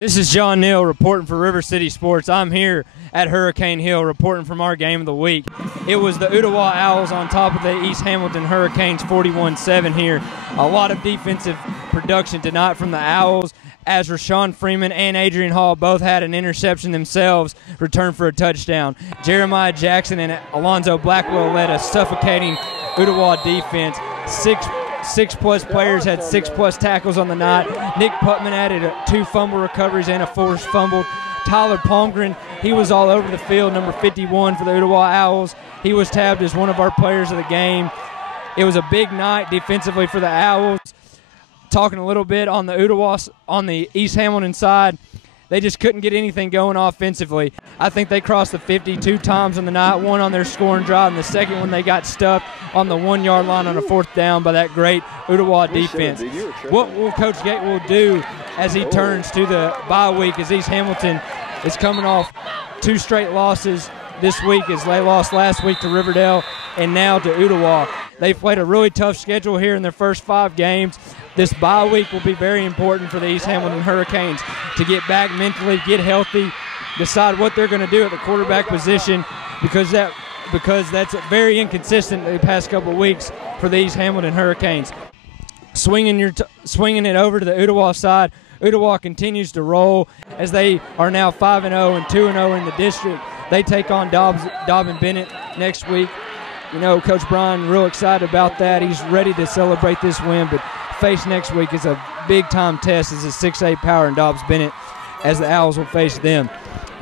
This is John Neal reporting for River City Sports. I'm here at Hurricane Hill reporting from our game of the week. It was the Ooltewah Owls on top of the East Hamilton Hurricanes 41-7 here. A lot of defensive production tonight from the Owls as Rashawn Freeman and Adrian Hall both had an interception themselves, returned for a touchdown. Jeremiah Jackson and Alonzo Blackwell led a suffocating Ooltewah defense. Six-plus players had 6+ tackles on the night. Nick Putman added 2 fumble recoveries and a forced fumble. Tyler Palmgren, he was all over the field, number 51 for the Ooltewah Owls. He was tabbed as one of our players of the game. It was a big night defensively for the Owls. Talking a little bit on the Ooltewah, on the East Hamilton side, they just couldn't get anything going offensively. I think they crossed the 50 2 times on the night, one on their scoring drive, and the second one they got stuffed on the 1-yard line on a 4th down by that great Ooltewah defense. What will Coach Gatewell do as he turns to the bye week, as East Hamilton is coming off 2 straight losses this week, as they lost last week to Riverdale and now to Ooltewah. They've played a really tough schedule here in their first 5 games. This bye week will be very important for the East Hamilton Hurricanes to get back mentally, get healthy, decide what they're going to do at the quarterback position, because that's very inconsistent the past couple of weeks for the East Hamilton Hurricanes. Swinging it over to the Ooltewah side, Ooltewah continues to roll as they are now 5-0 and 2-0 in the district. They take on Dobbin Bennett next week. You know, Coach Brian real excited about that. He's ready to celebrate this win, but face next week is a big-time test as a 6A power in Dobbs Bennett, as the Owls will face them.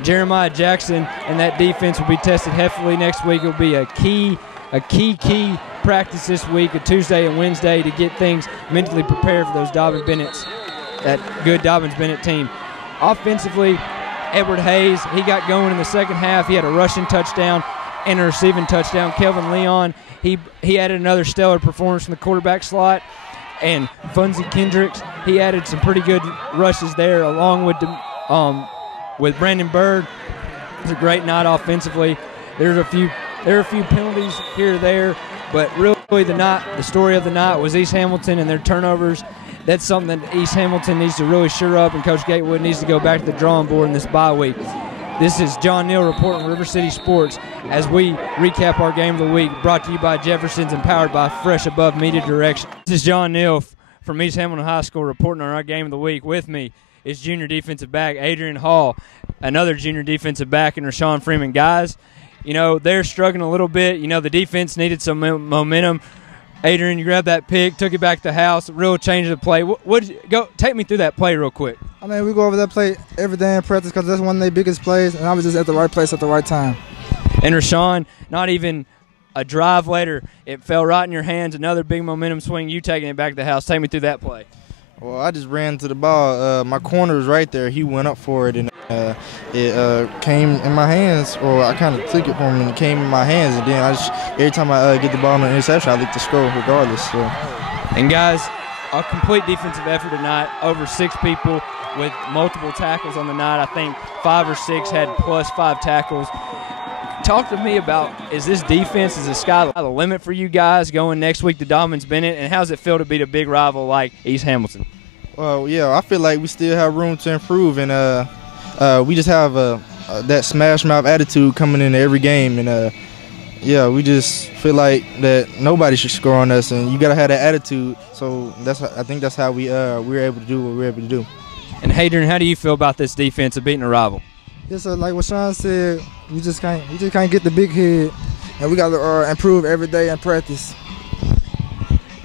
Jeremiah Jackson and that defense will be tested heavily next week. It will be a key practice this week, a Tuesday and Wednesday, to get things mentally prepared for those Dobbins Bennett's, that good Dobbins Bennett team. Offensively, Edward Hayes, he got going in the second half. He had a rushing touchdown and a receiving touchdown. Kelvin Leon, he added another stellar performance from the quarterback slot. And Funzy Kendricks, he added some pretty good rushes there, along with Brandon Bird. It was a great night offensively. There are a few penalties here or there, but really the story of the night was East Hamilton and their turnovers. That's something that East Hamilton needs to really shore up, and Coach Gatewood needs to go back to the drawing board in this bye week. This is John Neal reporting River City Sports as we recap our game of the week, brought to you by Jefferson's and powered by Fresh Above Media Direction. This is John Neal from East Hamilton High School reporting on our game of the week. With me is junior defensive back Adrian Hall, another junior defensive back, and Rashawn Freeman. Guys, you know, they're struggling a little bit. You know, the defense needed some momentum. Adrian, you grabbed that pick, took it back to the house, real change of the play. Go take me through that play real quick. I mean, we go over that play every day in practice because that's one of their biggest plays, and I was just at the right place at the right time. And Rashawn, not even a drive later, it fell right in your hands. Another big momentum swing, you taking it back to the house. Take me through that play. Well, I just ran to the ball. My corner was right there. He went up for it, and it came in my hands, or I kind of took it from him, and it came in my hands. And then every time I get the ball in an interception, I look to score regardless. So. And guys, a complete defensive effort tonight. Over 6 people with multiple tackles on the night. I think 5 or 6 had +5 tackles. Talk to me about, is this defense, is the sky the limit for you guys going next week to Dobbins Bennett, and how does it feel to beat a big rival like East Hamilton? Well, yeah, I feel like we still have room to improve, and we just have that smash mouth attitude coming into every game, and yeah, we just feel like that nobody should score on us, and you gotta have that attitude. So I think that's how we're able to do what we're able to do. And Hadrian, how do you feel about this defense of beating a rival? Yes, sir. Like what Sean said, we just can't get the big head, and we got to improve every day in practice.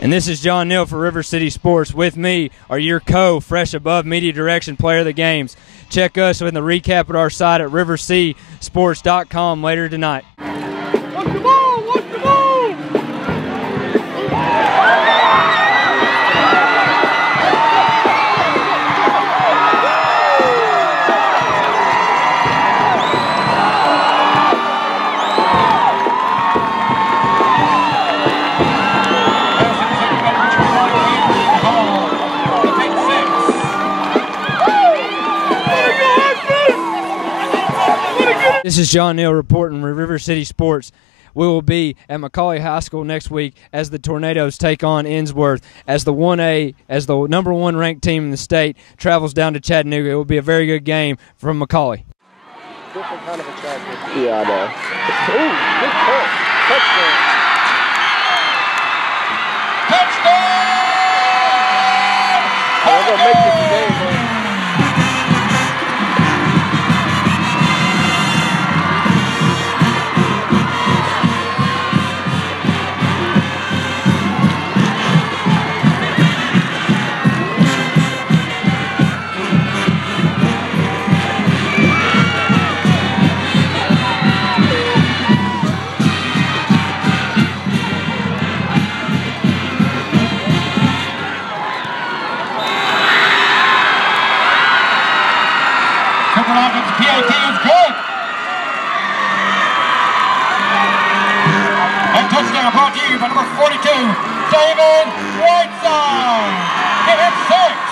And this is John Neal for River City Sports. With me are your Fresh Above Media Direction Player of the Games. Check us in the recap at our site at rivercsports.com later tonight. Watch the ball! Watch the ball! This is John Neal reporting from River City Sports. we will be at McCauley High School next week as the Tornadoes take on Innsworth as the 1A, as the #1 ranked team in the state travels down to Chattanooga. It will be a very good game from McCauley. Different kind of attraction. Yeah, I know. Ooh, good catch. Touchdown. Touchdown! We're going to make this a game, man. PAT is good. And touchdown brought to you by number 42, David Whiteside. Give him 6.